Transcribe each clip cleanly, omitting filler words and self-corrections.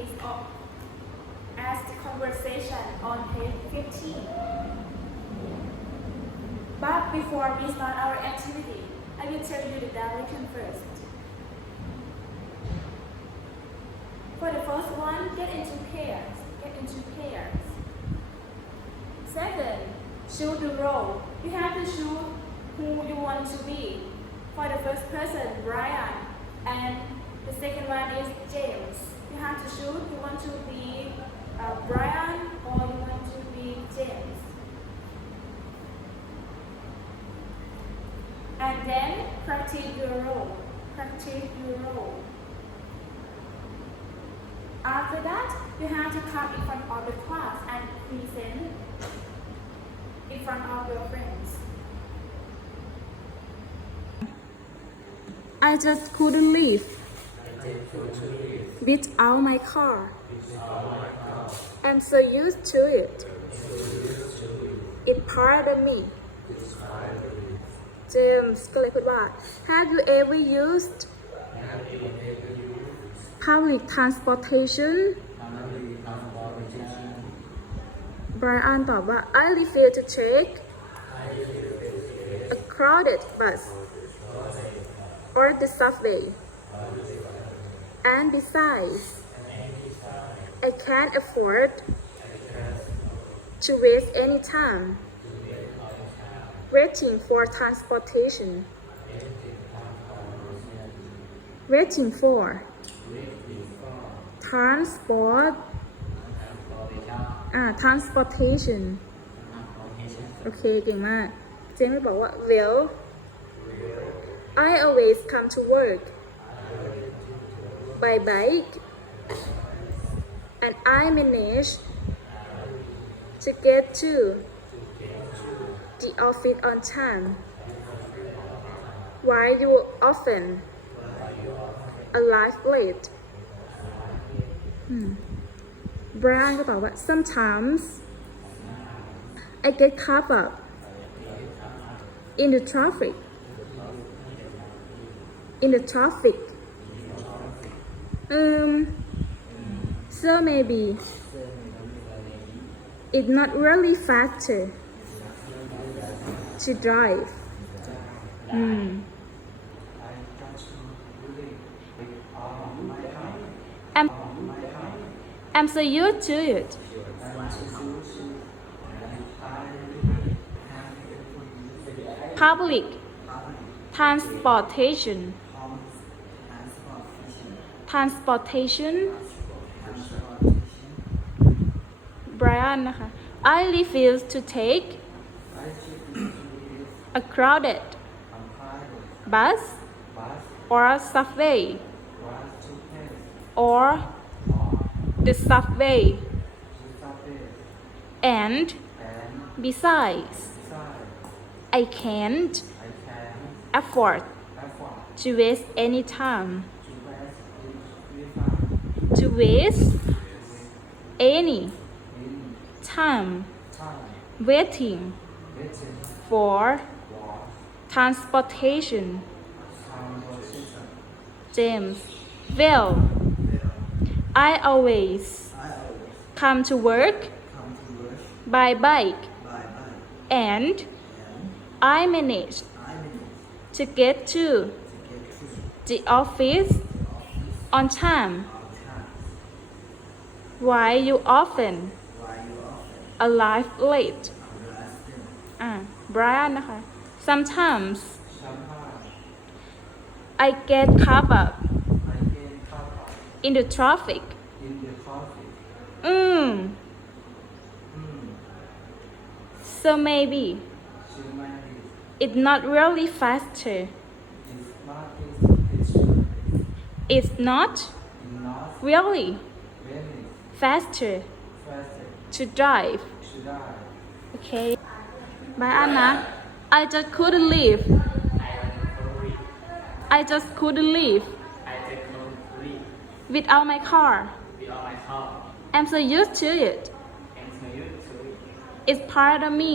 activities as the conversation on page 15. But before we start our activity, I will tell you the direction first. For the first one, get into pairs. Second, choose the role. You have to choose who you want to be. For the first person, Brian, and the second one is James. You have to choose you want to be Brian or you want to be James. And then practice your role. After that, you have to come in front of the class and present in front of your friends. I just couldn't live without my car. I'm so used to it. It's part of me. James ก็เลยพูดว่า Have you ever used public transportation? Brian ตอบว่า I refuse to take a crowded bus or the subway. And besides, I can't afford to waste any time waiting for transportation. Waiting for transportation โอเคเก่งมากเจมส์บอกว่า Well I always come to work by bike and I manage to get to the office on time. Why you often arrive late? Brian ก็ตอบว่า Sometimes I get caught up in the traffic. So maybe it's not really faster to drive. I'm so used to it. Public transportation. Brian นะคะ I refuse to take a crowded bus or subway or the subway. And besides, I can't afford to waste any time waiting for transportation. James, well, I always come to work by bike and I manage to get to the office on time. Why you often arrive late? Brian นะคะ Sometimes I get caught up in the traffic. So maybe it's not really faster. It's not really faster to drive. Okay. Bye Anna. I just couldn't live without my car. I'm so used to it. It's part of me.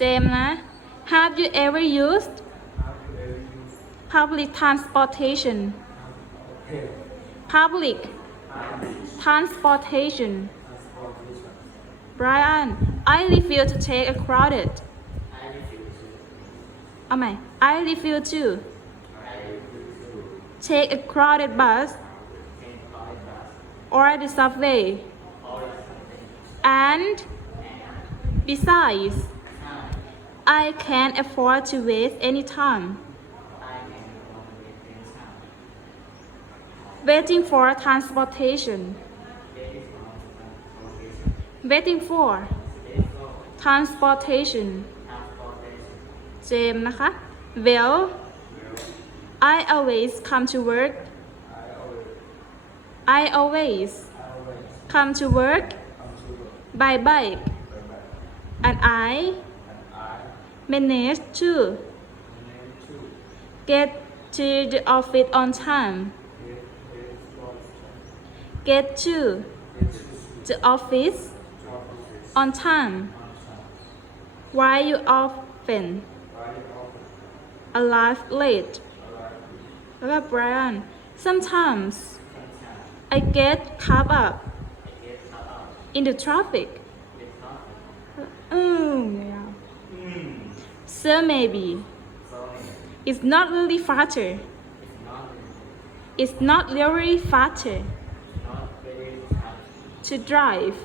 James นะ Have you ever used public transportation? public transportation Brian I refuse to take a crowded เอาใหม่ I refuse to take a crowded bus or the subway and besides I can't afford to waste any time waiting for transportation waiting for transportation เจมส์นะคะ well I always come to work I always come to work by bike and I manage to get to the office on time get to the office on time why you often arrive late แล้วก็ Brian sometimes I get caught up in the traffic yeah. So maybe it's not really faster it's not really faster to drive